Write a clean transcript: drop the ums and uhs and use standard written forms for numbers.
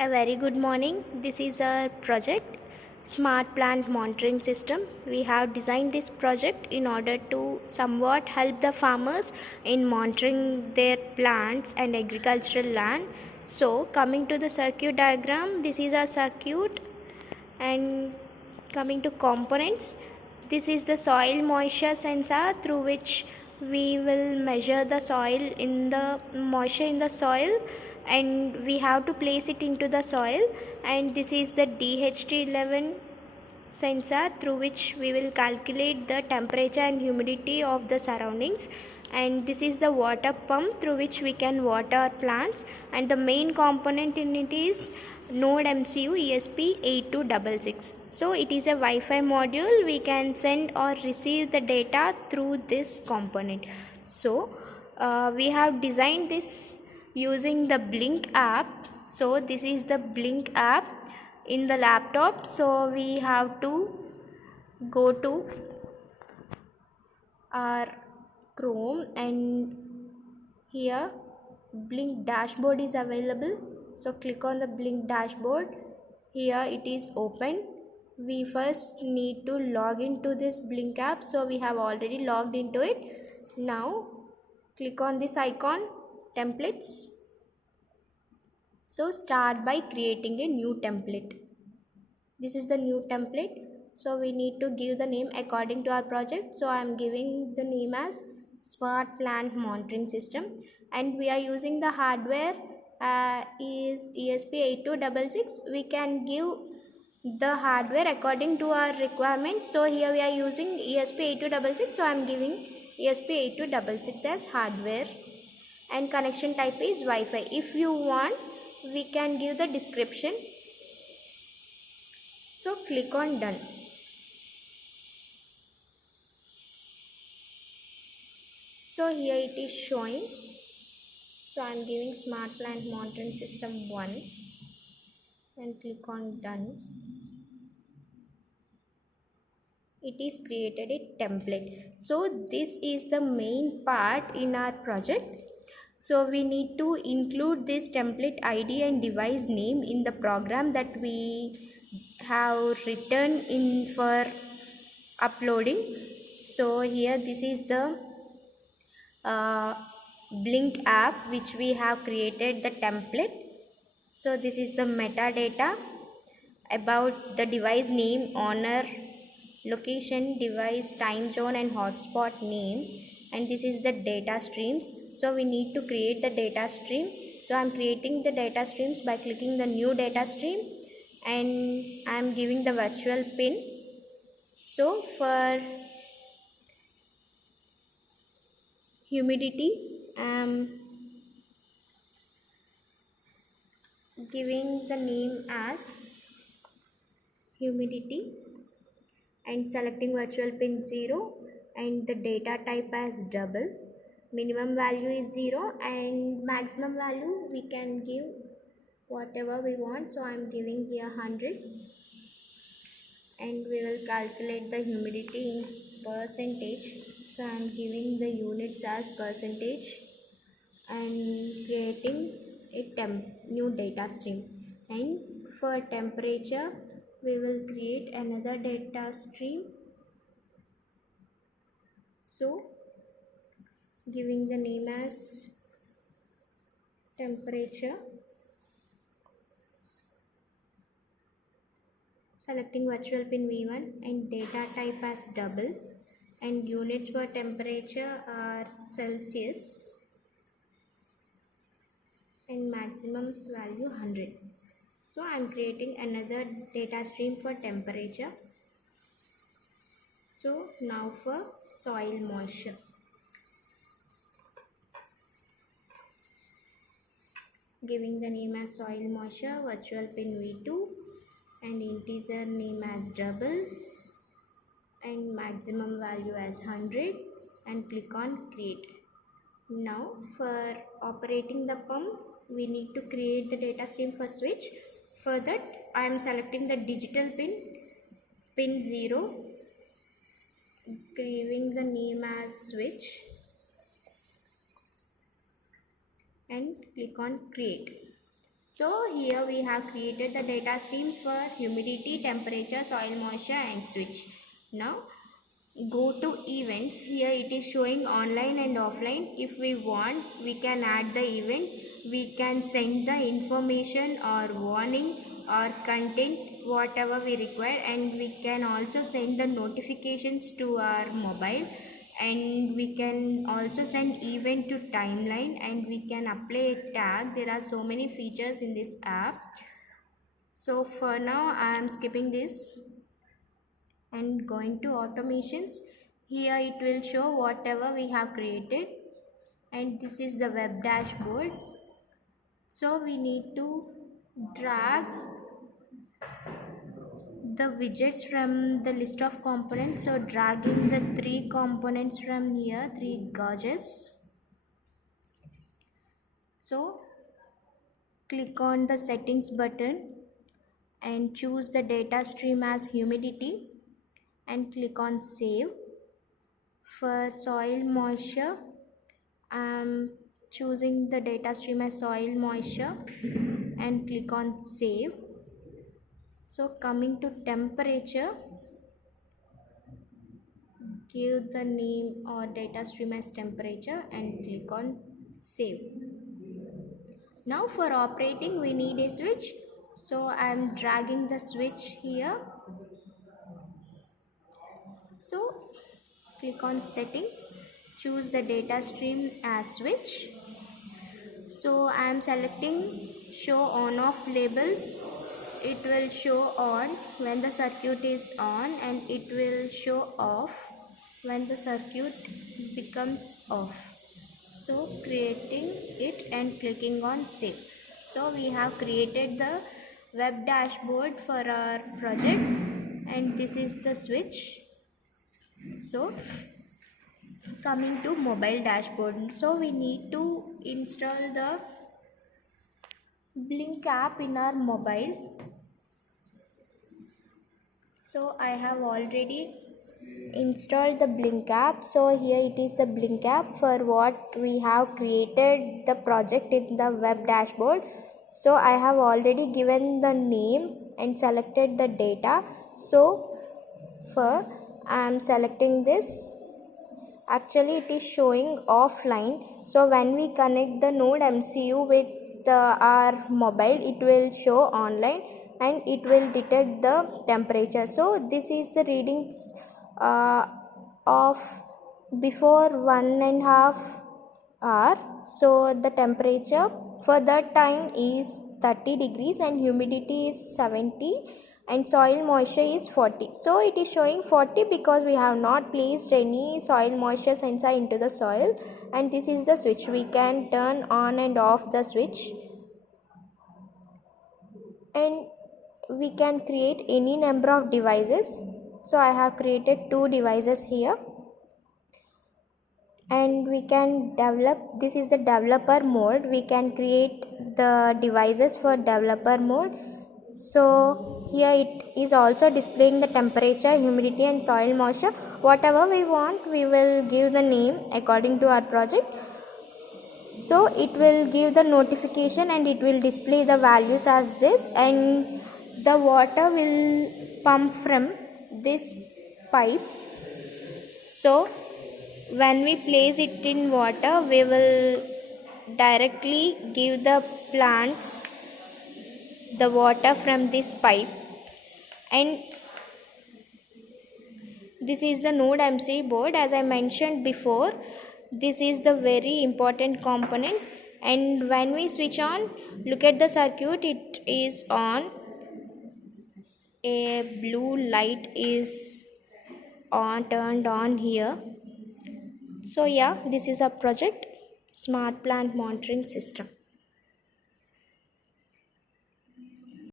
A very good morning. This is our project Smart Plant Monitoring System. We have designed this project in order to somewhat help the farmers in monitoring their plants and agricultural land. So, coming to the circuit diagram, this is our circuit, and coming to components, this is the soil moisture sensor through which we will measure the soil in the moisture in the soil, and we have to place it into the soil. And this is the DHT11 sensor through which we will calculate the temperature and humidity of the surroundings, and this is the water pump through which we can water our plants, and the main component in it is node MCU ESP8266. So it is a Wi-Fi module. We can send or receive the data through this component. So we have designed this using the Blink app. So this is the Blink app in the laptop. So we have to go to our Chrome, and here Blink dashboard is available. So click on the Blink dashboard. Here it is open. We first need to log into this Blink app. So we have already logged into it. Now click on this icon, templates. So start by creating a new template. This is the new template. So we need to give the name according to our project. So I am giving the name as Smart Plant Monitoring System, and we are using the hardware is ESP8266. We can give the hardware according to our requirement. So here we are using ESP8266. So I am giving ESP8266 as hardware, and connection type is Wi-Fi. If you want, we can give the description. So click on done. So here it is showing. So I am giving Smart Plant Monitoring System 1 and click on done. It is created a template. So this is the main part in our project. So we need to include this template ID and device name in the program that we have written in for uploading. So here this is the Blink app which we have created the template. So this is the metadata about the device name, owner, location, device, time zone and hotspot name, and this is the data streams. So we need to create the data stream. So I am creating the data streams by clicking the new data stream, and I am giving the virtual pin. So for humidity, I am giving the name as humidity and selecting virtual pin 0, and the data type as double. Minimum value is 0 and maximum value we can give whatever we want. So I am giving here 100, and we will calculate the humidity in percentage. So I am giving the units as percentage and creating a new data stream. And for temperature, we will create another data stream. So giving the name as temperature, selecting virtual pin V1 and data type as double, and units for temperature are Celsius and maximum value 100. So I am creating another data stream for temperature. So now for soil moisture, giving the name as soil moisture, virtual pin V2 and integer name as double and maximum value as 100, and click on create. Now for operating the pump, we need to create the data stream for switch. For that I am selecting the digital pin 0, giving the name as switch and click on create. So here we have created the data streams for humidity, temperature, soil moisture and switch. Now go to events. Here it is showing online and offline. If we want, we can add the event. We can send the information or warning or content whatever we require, and we can also send the notifications to our mobile, and we can also send event to timeline, and we can apply a tag. There are so many features in this app. So for now I am skipping this and going to automations. Here it will show whatever we have created, and this is the web dashboard. So we need to drag the widgets from the list of components. So dragging the three components from here, three gauges. So click on the settings button and choose the data stream as humidity and click on save. For soil moisture, I'm choosing the data stream as soil moisture and click on save. So coming to temperature, give the name or data stream as temperature and click on save. Now for operating we need a switch, so I'm dragging the switch here. So click on settings, choose the data stream as switch. So I am selecting show on off labels. It will show on when the circuit is on, and it will show off when the circuit becomes off. So creating it and clicking on save. So we have created the web dashboard for our project, and this is the switch. So coming to mobile dashboard, so we need to install the Blink app in our mobile. So I have already installed the Blink app. So here it is the Blink app for what we have created the project in the web dashboard. So I have already given the name and selected the data. So for I am selecting this. Actually it is showing offline. So when we connect the node MCU with our mobile, it will show online and it will detect the temperature. So this is the readings of before 1.5 hour. So the temperature for that time is 30 degrees and humidity is 70 and soil moisture is 40. So it is showing 40 because we have not placed any soil moisture sensor into the soil. And this is the switch. We can turn on and off the switch, and we can create any number of devices. So I have created 2 devices here, and we can develop. This is the developer mode. We can create the devices for developer mode. So here it is also displaying the temperature, humidity and soil moisture. Whatever we want, we will give the name according to our project. So it will give the notification and it will display the values as this, and the water will pump from this pipe. So when we place it in water, we will directly give the plants the water from this pipe. And this is the node MCU board. As I mentioned before, this is the very important component, and when we switch on, look at the circuit, it is on. A blue light is on, turned on here. So yeah, this is a project, smart plant monitoring system.